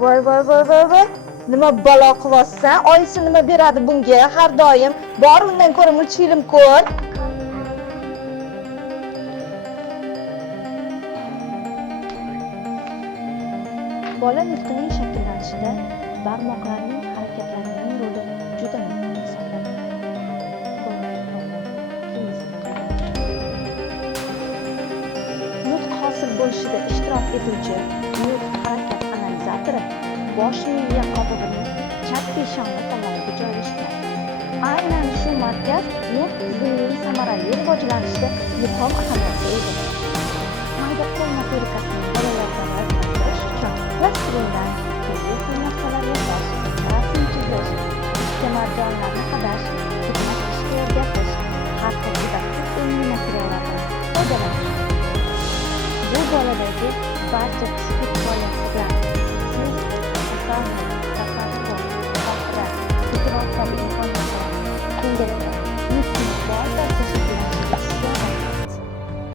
Voy. Nima balo qilyapsan? Oyisi nima beradi bunga? Har doim bor undan ko'ra multfilm ko'r. Bola nutqining shakllanishida barmoqlarning harakatlarining roli juda muhim hisoblanadi. Nutq hosil bo'lishida ishtirok etuvchi nutq harakat analizatori bosh miya qobigining chap peshona tomoniga joylashgan. Aynan shu markaz nutq tizimining samarali rivojlanishida muhim ahamiyatga ega. Mayda qo'l motorikasini bolalarda rivojlantirish uchun plastindan turli xil narsalar yasash, rasm chizish, marjonlarni qadash, xizmat qilishga o'rgatish, har xil didaktik ilmiy materiallardan foydalanish. Bu boladagi barcha psixik